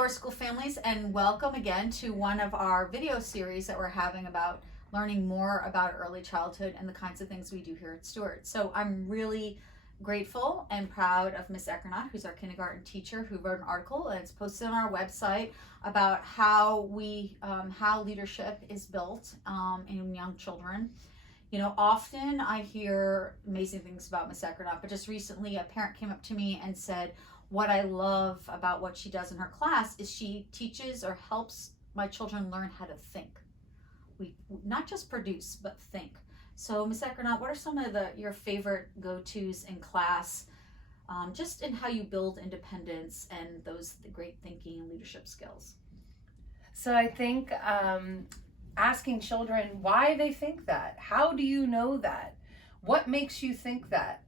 Hello, our school families, and welcome again to one of our video series that we're having about learning more about early childhood and the kinds of things we do here at Stuart. So I'm really grateful and proud of Miss Echternacht, who's our kindergarten teacher, who wrote an article and it's posted on our website about how how leadership is built in young children. You know, often I hear amazing things about Miss Echternacht, but just recently a parent came up to me and said, what I love about what she does in her class is she teaches or helps my children learn how to think. We not just produce, but think. So, Ms. Echternacht, what are some of your favorite go-tos in class, just in how you build independence and those great thinking and leadership skills? So I think asking children why they think that, how do you know that, what makes you think that,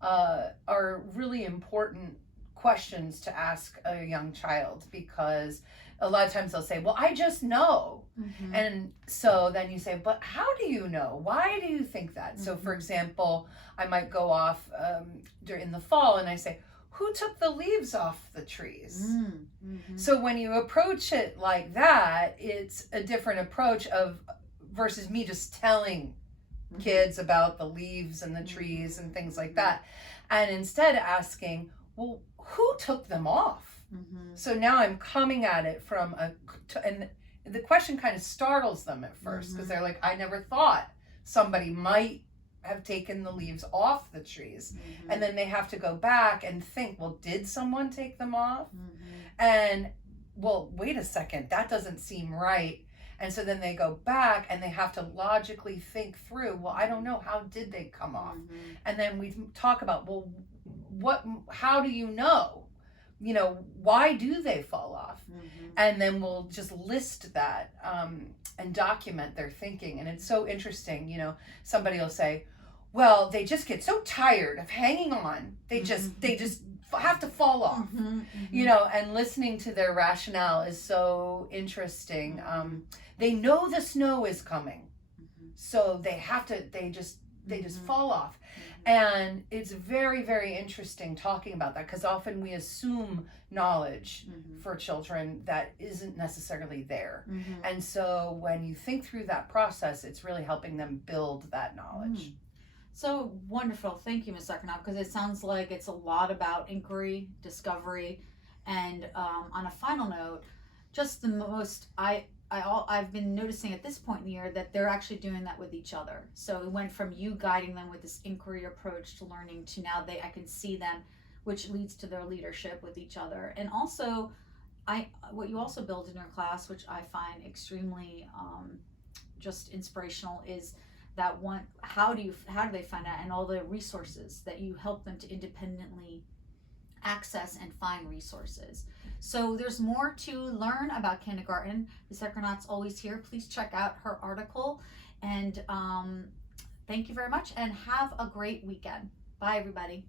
are really important questions to ask a young child, because a lot of times they'll say, well, I just know. Mm-hmm. And so then you say, but how do you know? Why do you think that? Mm-hmm. So for example, I might go off during the fall and I say, who took the leaves off the trees? Mm-hmm. So when you approach it like that, it's a different approach versus me just telling kids about the leaves and the trees and things like that. And instead asking, well, who took them off? Mm-hmm. So now I'm coming at it and the question kind of startles them at first, because they're like, I never thought somebody might have taken the leaves off the trees. Mm-hmm. And then they have to go back and think, well, did someone take them off? Mm-hmm. And well, wait a second, that doesn't seem right. And so then they go back and they have to logically think through, well, I don't know, how did they come off? Mm-hmm. And then we talk about, well, how do you know? You know, why do they fall off? Mm-hmm. And then we'll just list that and document their thinking. And it's so interesting, you know, somebody will say, well, they just get so tired of hanging on. They just have to fall off, you know, and listening to their rationale is so interesting. They know the snow is coming, so they just fall off. And it's very, very interesting talking about that, because often we assume knowledge for children that isn't necessarily there. And so when you think through that process, it's really helping them build that knowledge. So wonderful. Thank you, Ms. Echternacht, because it sounds like it's a lot about inquiry, discovery, and on a final note, just the most, I've been noticing at this point in the year that they're actually doing that with each other. So it went from you guiding them with this inquiry approach to learning to now I can see them, which leads to their leadership with each other. And also, what you also build in your class, which I find extremely just inspirational, is that one, how do they find out, and all the resources that you help them to independently access and find resources. So there's more to learn about kindergarten. Ms. Echternacht's always here. Please check out her article, and thank you very much, and have a great weekend. Bye, everybody.